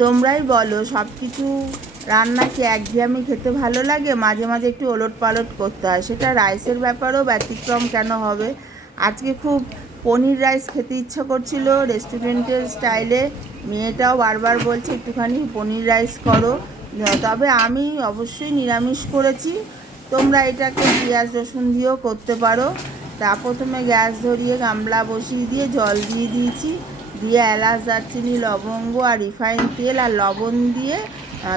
তোমরাই বলো, সব কিছু রান্না কি একঘেয়েমি খেতে ভালো লাগে? মাঝে মাঝে একটু ওলট পালট করতে হয়। সেটা রাইসের ব্যাপারেও ব্যতিক্রম কেন হবে? আজকে খুব পনির রাইস খেতে ইচ্ছা করছিল রেস্টুরেন্টের স্টাইলে। মেয়েটাও বারবার বলছে একটুখানি পনির রাইস করো, তবে আমি অবশ্যই নিরামিষ করেছি। তোমরা এটাকে পেঁয়াজ রসুন দিয়েও করতে পারো। তা প্রথমে গ্যাস ধরিয়ে গামলা বসিয়ে দিয়ে জল দিয়ে দিয়েছি, দিয়ে এলাচ দারচিনি লবঙ্গ আর রিফাইন তেল আর লবণ দিয়ে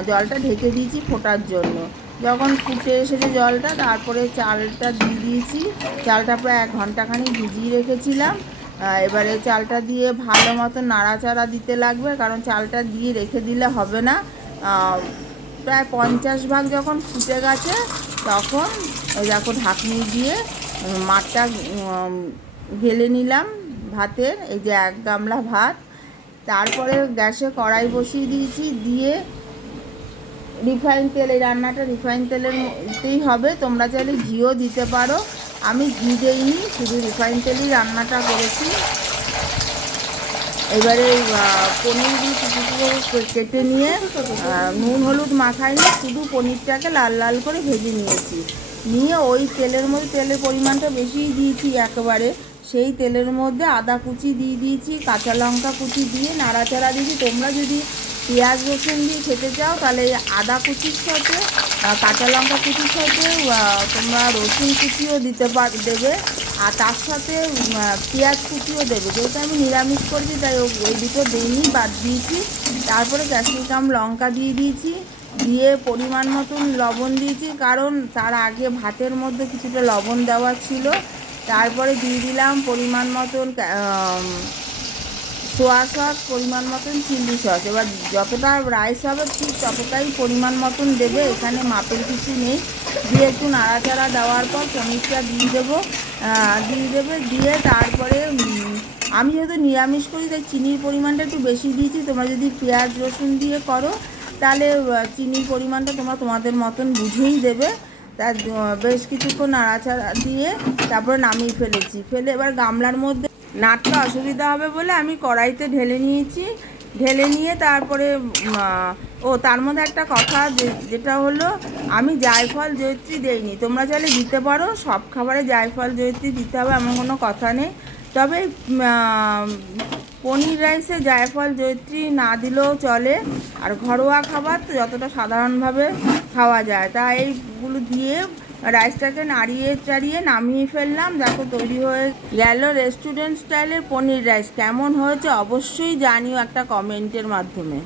জলটা ঢেকে দিয়েছি ফোটার জন্য। যখন ফুটে এসেছে জলটা, তারপরে চালটা দিয়ে দিয়েছি। চালটা প্রায় 1 ঘন্টাখানি ভিজিয়ে রেখেছিলাম। এবারে চালটা দিয়ে ভালো মতো নাড়াচাড়া দিতে লাগবে, কারণ চালটা দিয়ে রেখে দিলে হবে না। প্রায় 50 ভাগ যখন ফুটে গেছে, তখন ওই দেখো ঢাকনি দিয়ে মাঠটা ঢেলে নিলাম ভাতের, এই যে 1 গামলা ভাত। তারপরে গ্যাসে কড়াই বসিয়ে দিয়েছি, দিয়ে রিফাইন তেল, এই রান্নাটা রিফাইন তেলেরতেই হবে। তোমরা চাইলে ঘিও দিতে পারো, আমি ঘি দেইনি, শুধু রিফাইন তেলই রান্নাটা করেছি। এবারে পনিরগুলো টুকরো কেটে নিয়ে নুন হলুদ মাখাইনি, শুধু পনিরটাকে লাল লাল করে ভেজে নিয়েছি। নিয়ে ওই তেলের মধ্যে, তেলের পরিমাণটা বেশিই দিয়েছি একেবারে, সেই তেলের মধ্যে আদা কুচি দিয়ে দিয়েছি, কাঁচা লঙ্কা কুচি দিয়ে নাড়াচাড়া দিয়েছি। তোমরা যদি পেঁয়াজ রসুন দিয়ে খেতে চাও, তাহলে আদা কুচির সাথে কাঁচা লঙ্কা কুচির সাথে তোমরা রসুন কুচিও দেবে, আর তার সাথে পেঁয়াজ কুচিও দেবে। যেহেতু আমি নিরামিষ করছি, তাই ওই দুটো দিইনি, বাদ দিয়েছি। তারপরে ক্যাপসিকাম লঙ্কা দিয়ে দিয়েছি, দিয়ে পরিমাণ মতন লবণ দিয়েছি, কারণ তার আগে ভাতের মধ্যে কিছুটা লবণ দেওয়া ছিল। তারপরে দিয়ে দিলাম পরিমাণ মতন সোয়া সস, পরিমাণ মতন চিলি সস। এবার যতটা রাইস হবে ঠিক ততটাই পরিমাণ মতন দেবে, এখানে মাপের কিছু নেই। দিয়ে একটু নাড়াচাড়া দেওয়ার পর পনিরটা দিয়ে দেবে। দিয়ে তারপরে আমি যেহেতু নিরামিষ করি, তাই চিনির পরিমাণটা একটু বেশি দিয়েছি। তোমরা যদি পেঁয়াজ রসুন দিয়ে করো, তাহলে চিনির পরিমাণটা তোমরা তোমাদের মতন বুঝেই দেবে। তার বেশ কিছুক্ষণ নাড়াচাড়া দিয়ে তারপরে নামিয়ে ফেলে এবার গামলার মধ্যে নাড়তে অসুবিধা হবে বলে আমি কড়াইতে ঢেলে নিয়েছি। ঢেলে নিয়ে তারপরে তার মধ্যে একটা কথা, যেটা হলো আমি জায়ফল জয়িত্রী দেইনি। তোমরা চাইলে দিতে পারো, সব খাবারে জায়ফল জয়িত্রী দিতে হবে এমন কোনো কথা নেই। তবে পনির রাইসে জায়ফল জয়িত্রী না দিলেও চলে, আর ঘরোয়া খাবার তো যতটা সাধারণভাবে খাওয়া যায়। তা এইগুলো দিয়ে রাইসটাকে নাড়িয়ে চাড়িয়ে নামিয়ে ফেললাম। দেখো তৈরি হয়ে গেল রেস্টুরেন্ট স্টাইলের পনির রাইস। কেমন হয়েছে অবশ্যই জানিও একটা কমেন্টের মাধ্যমে।